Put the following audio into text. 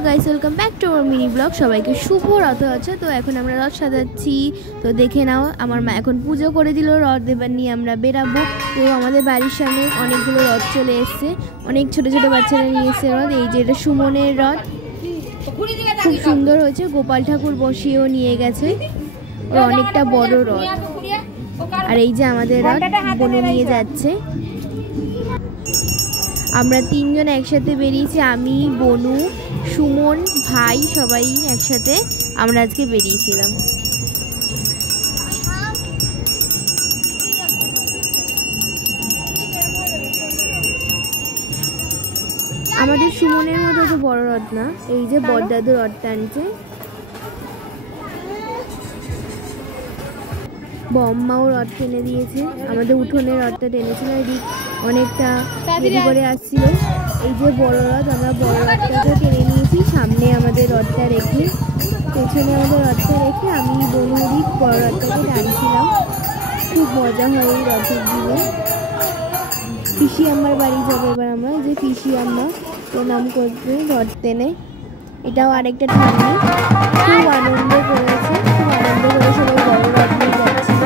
Hello guys welcome back to our mini blog সবাইকে শুভ রথযাত্রা। তো এখন আমরা রথ সাজাচ্ছি। তো দেখে নাও আমার মা এখন পুজো করে দিল। রথ এবার নিয়ে আমরা বেরাবো। তো আমাদের বাড়ির সামনে অনেকগুলো রথ চলে এসেছে, অনেক ছোট ছোট বাচ্চারা নিয়ে এসেছে রথ। এই যে এটা সুমনের রথ, খুব সুন্দর হয়েছে। গোপাল ঠাকুর বসিয়েও নিয়ে গেছে, অনেকটা বড় রথ। আর এই যে আমাদের রথ বনু নিয়ে যাচ্ছে। আমরা তিনজন একসাথে বেরিয়েছি, আমি, বনু, সুমন, ভাই, সবাই একসাথে আমরা আজকে বেরিয়েছিলাম। আমাদের সুমনের মতো তো বড় রথ না, এই যে বড়দাদু রথ টানছে। বম্মাও রথ টেনে দিয়েছে, আমাদের উঠোনের রথটা টেনেছিল, এদিক অনেকটা দেরি করে আসছিল। এই যে বড় রথ, আমরা বড় রথটাকে টেনে নিয়েছি, সামনে আমাদের রথটা রেখে, পেছনে আমাদের রথটা রেখে আমি বনুদিক বড় রথটাকে টানছিলাম। খুব মজা হয় এই রথের দিনে। পিসি আম্মার বাড়ি যাবো এবার আমরা, যে পিসি আম্মা প্রণাম করতে রথ টেনে। এটাও আরেকটা ঠান্ডি, খুব আনন্দ করেছে, খুব আনন্দ করে সবাই বড় রথ নিয়ে যাচ্ছিল।